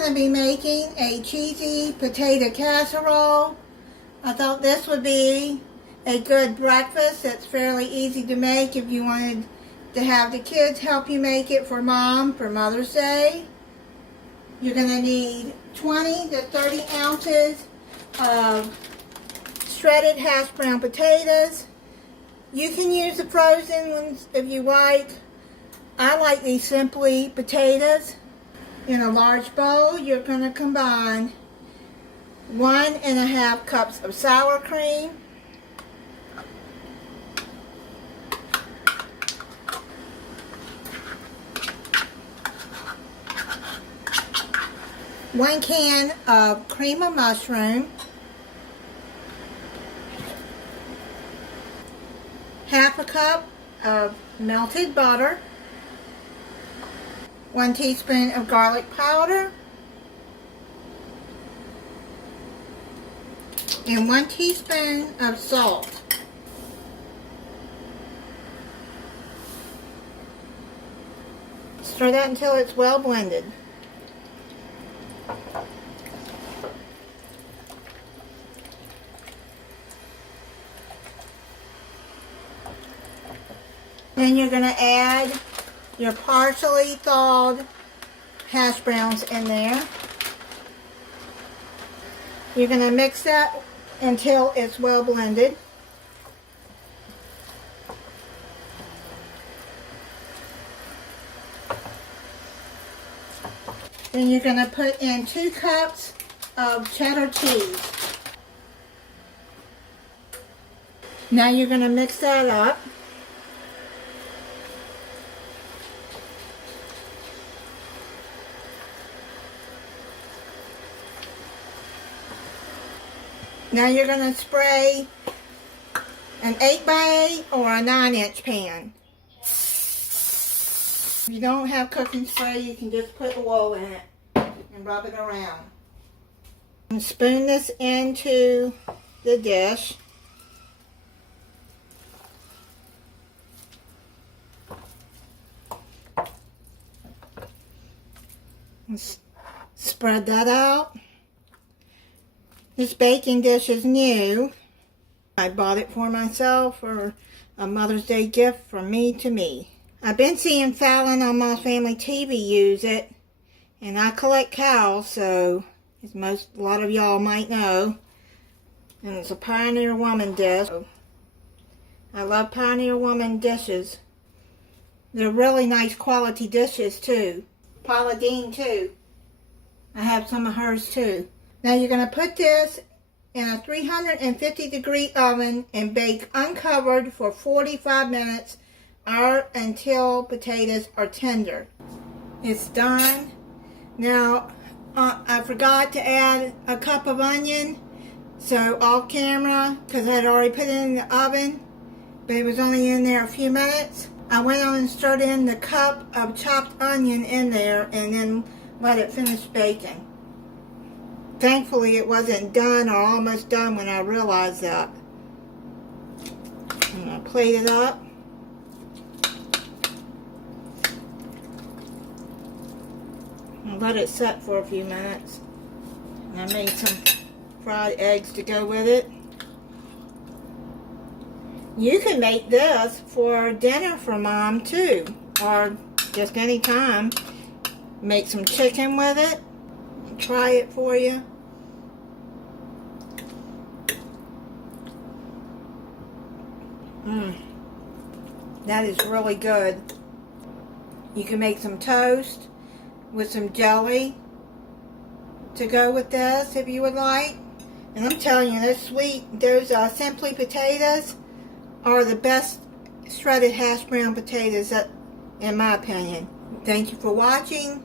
going to be making a cheesy potato casserole. I thought this would be a good breakfast that's fairly easy to make if you wanted to have the kids help you make it for Mom for Mother's Day. You're going to need 20 to 30 ounces of shredded hash brown potatoes. You can use the frozen ones if you like. I like these simply potatoes. In a large bowl, you're going to combine 1.5 cups of sour cream, one can of cream of mushroom, half a cup of melted butter, 1 teaspoon of garlic powder, and 1 teaspoon of salt. Stir that until it's well blended. Then you're going to add your partially thawed hash browns in there. You're going to mix that until it's well blended. Then you're going to put in 2 cups of cheddar cheese. Now you're going to mix that up. Now you're going to spray an 8x8 or a 9-inch pan. If you don't have cooking spray, you can just put oil in it and rub it around. And spoon this into the dish. And spread that out. This baking dish is new. I bought it for myself for a Mother's Day gift from me to me. I've been seeing Fallon on my family TV use it, and I collect cows, so as a lot of y'all might know, and it's a Pioneer Woman dish. I love Pioneer Woman dishes. They're really nice quality dishes too. Paula Deen too. I have some of hers too. Now you're going to put this in a 350-degree oven and bake uncovered for 45 minutes or until potatoes are tender. It's done. Now I forgot to add a cup of onion, so off camera, because I had already put it in the oven, but it was only in there a few minutes. I went on and stirred in the cup of chopped onion in there and then let it finish baking. Thankfully, it wasn't done or almost done when I realized that. I'm going to plate it up. I'll let it set for a few minutes. And I made some fried eggs to go with it. You can make this for dinner for Mom too, or just any time. Make some chicken with it. I'll try it for you. That is really good. You can make some toast with some jelly to go with this if you would like. And I'm telling you, those Simply potatoes are the best shredded hash brown potatoes, in my opinion. Thank you for watching.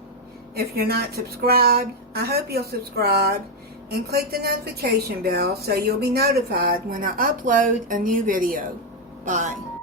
If you're not subscribed, I hope you'll subscribe and click the notification bell so you'll be notified when I upload a new video. Bye.